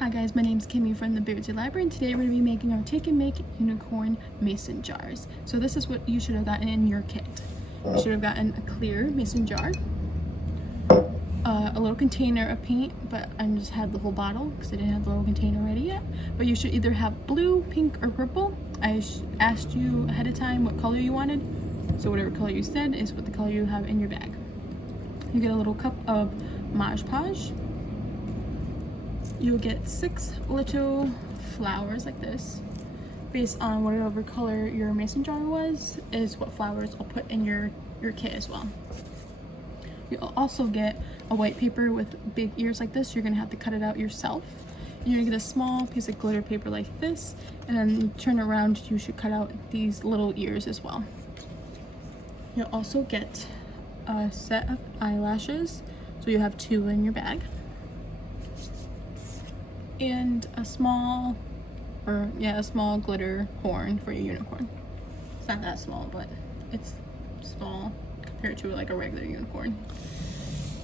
Hi guys, my name is Kimmy from the Beardsley Library, and today we're going to be making our Take and Make unicorn mason jars. So this is what you should have gotten in your kit. You should have gotten a clear mason jar, a little container of paint, but I just had the whole bottle because I didn't have the little container ready yet. But you should either have blue, pink, or purple. I asked you ahead of time what color you wanted, so whatever color you said is what the color you have in your bag. You get a little cup of Mod Podge. You'll get 6 little flowers like this. Based on whatever color your mason jar was, is what flowers I'll put in your kit as well. You'll also get a white paper with big ears like this. You're gonna have to cut it out yourself. You're gonna get a small piece of glitter paper like this, and then turn around, you should cut out these little ears as well. You'll also get a set of eyelashes, so you have 2 in your bag. And a small glitter horn for your unicorn. It's not that small, but it's small compared to like a regular unicorn.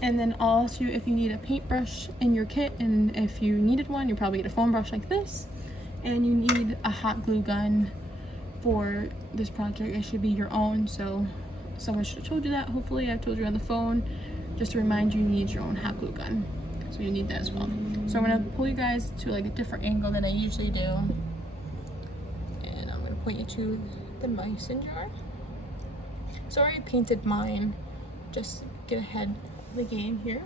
And then also, if you need a paintbrush in your kit, and if you needed one, you probably get a foam brush like this. And you need a hot glue gun for this project. It should be your own, so someone should have told you that. Hopefully I've told you on the phone, just to remind you need your own hot glue gun. So you need that as well. So I'm gonna pull you guys to like a different angle than I usually do. And I'm gonna point you to the mason jar. So I already painted mine, just get ahead of the game here.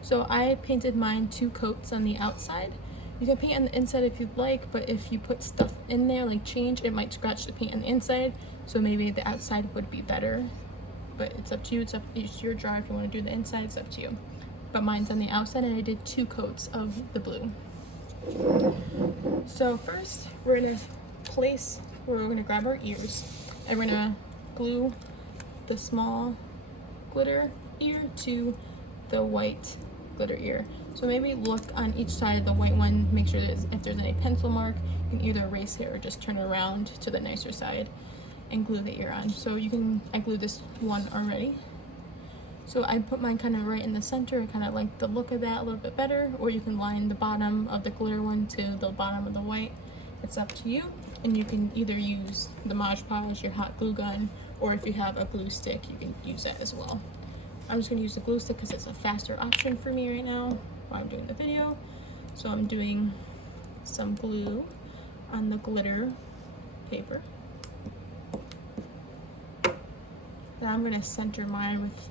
So I painted mine 2 coats on the outside. You can paint on the inside if you'd like, but if you put stuff in there like change, it might scratch the paint on the inside. So maybe the outside would be better, but it's up to you. It's your jar. If you want to do the inside, it's up to you. But mine's on the outside, and I did 2 coats of the blue. So first we're gonna grab our ears, and we're gonna glue the small glitter ear to the white glitter ear. So maybe look on each side of the white one, make sure that if there's any pencil mark, you can either erase it or just turn it around to the nicer side and glue the ear on. So I glued this one already. So I put mine kind of right in the center. I kind of like the look of that a little bit better, or you can line the bottom of the glitter one to the bottom of the white. It's up to you, and you can either use the Mod Podge, your hot glue gun, or if you have a glue stick, you can use that as well. I'm just going to use the glue stick because it's a faster option for me right now while I'm doing the video. So I'm doing some glue on the glitter paper. Now I'm going to center mine with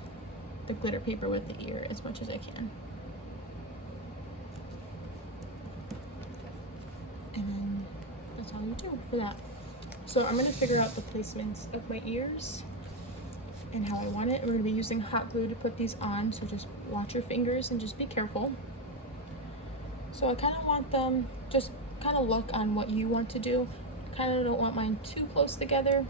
the glitter paper with the ear as much as I can. And then that's all you do for that. So I'm going to figure out the placements of my ears and how I want it. We're going to be using hot glue to put these on, so just watch your fingers and just be careful. So I kind of want them, just kind of look on what you want to do. Kind of don't want mine too close together.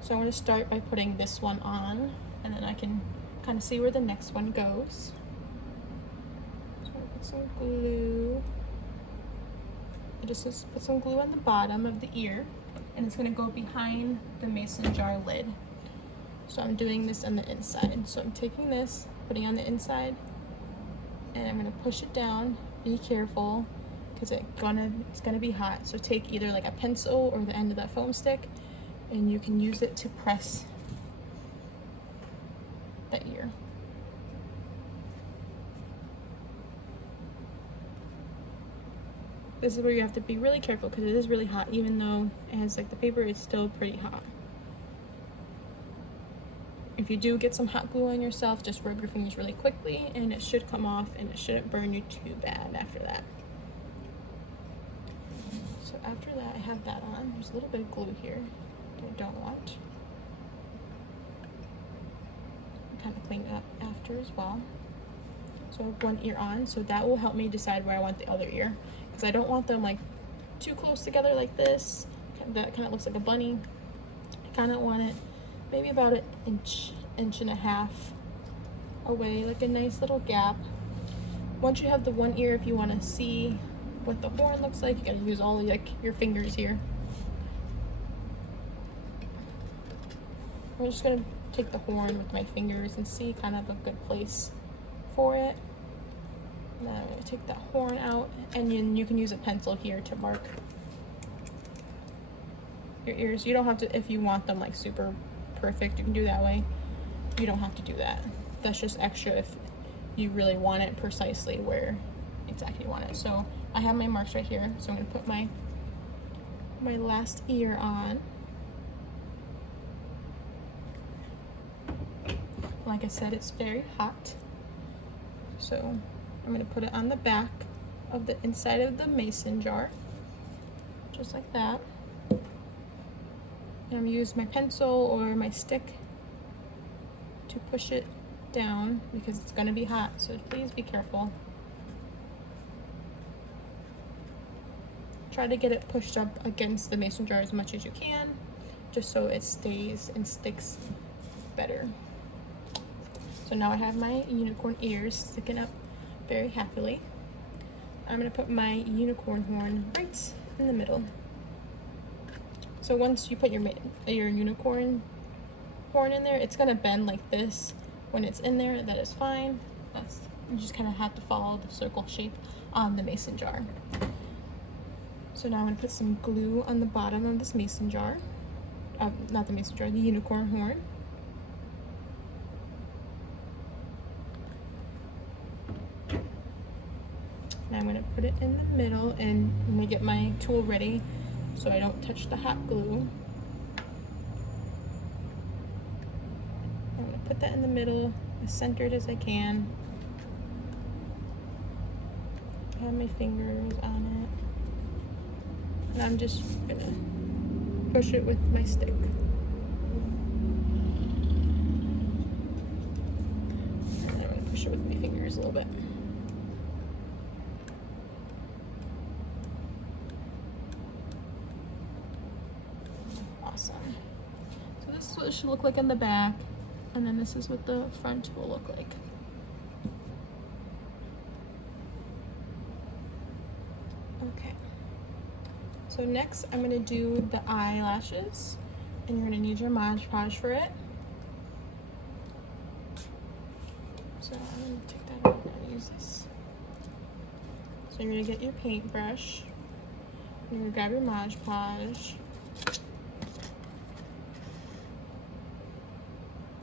So I'm going to start by putting this one on, and then I can kind of see where the next one goes. So I'll put some glue. I just put some glue on the bottom of the ear, and it's going to go behind the mason jar lid. So I'm doing this on the inside. So I'm taking this, putting it on the inside, and I'm going to push it down. Be careful, because it's gonna be hot. So take either like a pencil or the end of that foam stick, and you can use it to press the ear. This is where you have to be really careful, because it is really hot. Even though it has like the paper, it's still pretty hot. If you do get some hot glue on yourself, just rub your fingers really quickly and it should come off, and it shouldn't burn you too bad after that. So after that, I have that on. There's a little bit of glue here that I don't want. Kind of clean it up after as well. So I have one ear on, so that will help me decide where I want the other ear, because I don't want them like too close together like this. That kind of looks like a bunny. I kind of want it maybe about an inch and a half away, like a nice little gap. Once you have the one ear, if you want to see what the horn looks like, you gotta use all like your fingers here. I'm just gonna take the horn with my fingers and see kind of a good place for it. Now I'm going to take that horn out, and you can use a pencil here to mark your ears. You don't have to, if you want them like super perfect, you can do that way. You don't have to do that. That's just extra if you really want it precisely where exactly you want it. So I have my marks right here, so I'm going to put my last ear on. Like I said, it's very hot, so I'm going to put it on the back of the inside of the mason jar, just like that. And I'm going to use my pencil or my stick to push it down because it's going to be hot, so please be careful. Try to get it pushed up against the mason jar as much as you can, just so it stays and sticks better. So now I have my unicorn ears sticking up very happily. I'm going to put my unicorn horn right in the middle. So once you put your unicorn horn in there, it's going to bend like this. When it's in there, that is fine. You just kind of have to follow the circle shape on the mason jar. So now I'm going to put some glue on the bottom of this mason jar. Not the mason jar, the unicorn horn. And I'm going to put it in the middle, and I'm going to get my tool ready so I don't touch the hot glue. I'm going to put that in the middle, as centered as I can. I have my fingers on it. And I'm just going to push it with my stick. And I'm going to push it with my fingers a little bit. Awesome. So this is what it should look like in the back, and then this is what the front will look like. Okay. So next I'm going to do the eyelashes, and you're going to need your Mod Podge for it. So I'm going to take that out and use this. So you're going to get your paintbrush, you're going to grab your Mod Podge.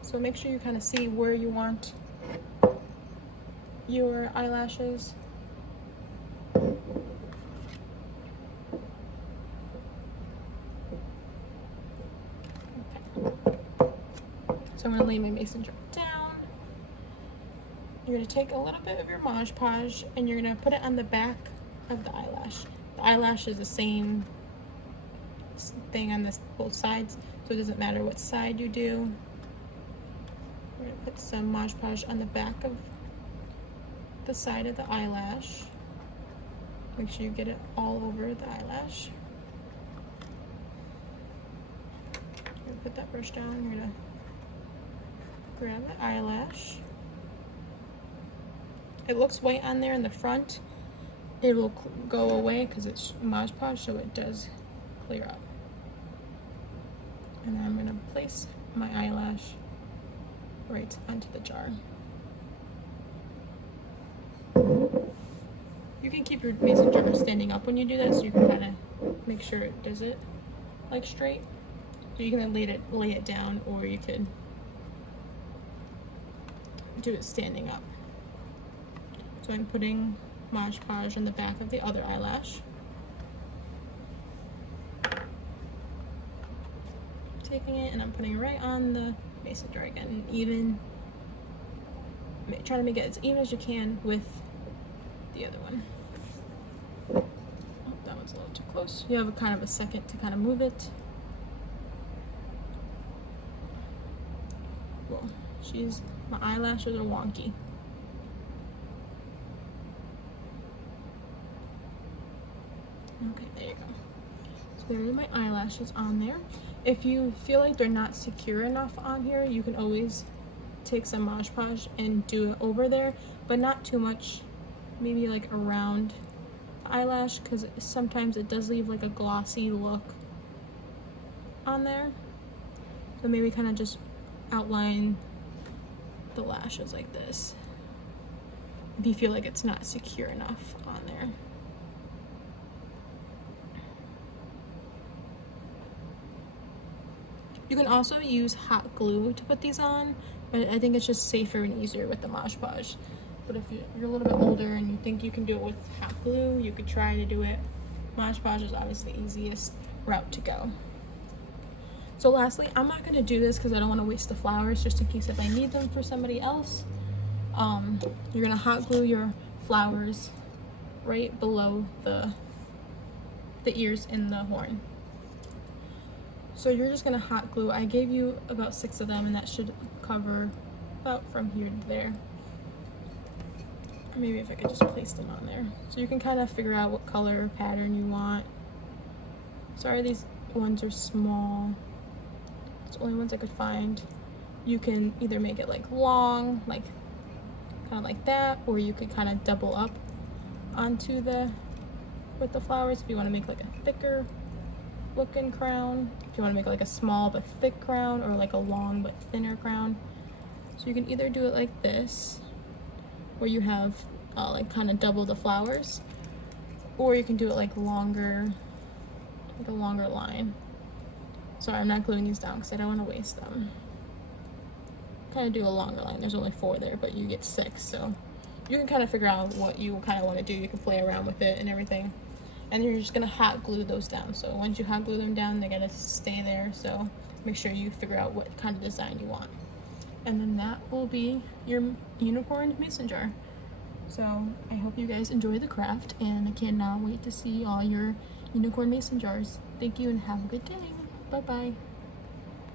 So make sure you kind of see where you want your eyelashes. Okay. So I'm going to lay my mason jar down. You're going to take a little bit of your Mod Podge and you're going to put it on the back of the eyelash. The eyelash is the same thing on both sides, so it doesn't matter what side you do. We're going to put some Mod Podge on the back of the side of the eyelash. Make sure you get it all over the eyelash. You're going to put that brush down. You're going to grab the eyelash. It looks white on there in the front. It will go away because it's Mod Podge, so it does clear up. And then I'm going to place my eyelash right onto the jar. You can keep your mason jar standing up when you do that, so you can kind of make sure it does it like straight. So you can lay it down, or you could do it standing up. So I'm putting Mod Podge on the back of the other eyelash. Taking it and I'm putting it right on the mason jar again. Try to make it as even as you can with the other one. Oh, that one's a little too close. You have kind of a second to kind of move it. Whoa, my eyelashes are wonky. Okay, there you go. So there are my eyelashes on there. If you feel like they're not secure enough on here, you can always take some Mod Podge and do it over there, but not too much, maybe like around the eyelash, because sometimes it does leave like a glossy look on there. So maybe kind of just outline the lashes like this. if you feel like it's not secure enough on there. You can also use hot glue to put these on, but I think it's just safer and easier with the Mod Podge. But if you're a little bit older and you think you can do it with hot glue, you could try to do it. Mod Podge is obviously the easiest route to go. So lastly, I'm not going to do this because I don't want to waste the flowers, just in case if I need them for somebody else. You're going to hot glue your flowers right below the ears in the horn. So you're just gonna hot glue. I gave you about 6 of them, and that should cover about from here to there. Or maybe if I could just place them on there. So you can kind of figure out what color or pattern you want. Sorry, these ones are small. It's the only ones I could find. You can either make it like long, like kind of like that, or you could kind of double up onto with the flowers if you want to make like a thicker looking crown, if you want to make like a small but thick crown, or like a long but thinner crown. So you can either do it like this, where you have like kind of double the flowers, or you can do it like longer, like a longer line. Sorry, I'm not gluing these down because I don't want to waste them. Kind of do a longer line. There's only 4 there, but you get 6, so you can kind of figure out what you kind of want to do. You can play around with it and everything. And you're just gonna hot glue those down. So once you hot glue them down, they're gonna stay there. So make sure you figure out what kind of design you want. And then that will be your unicorn mason jar. So I hope you guys enjoy the craft, and I cannot wait to see all your unicorn mason jars. Thank you and have a good day. Bye bye.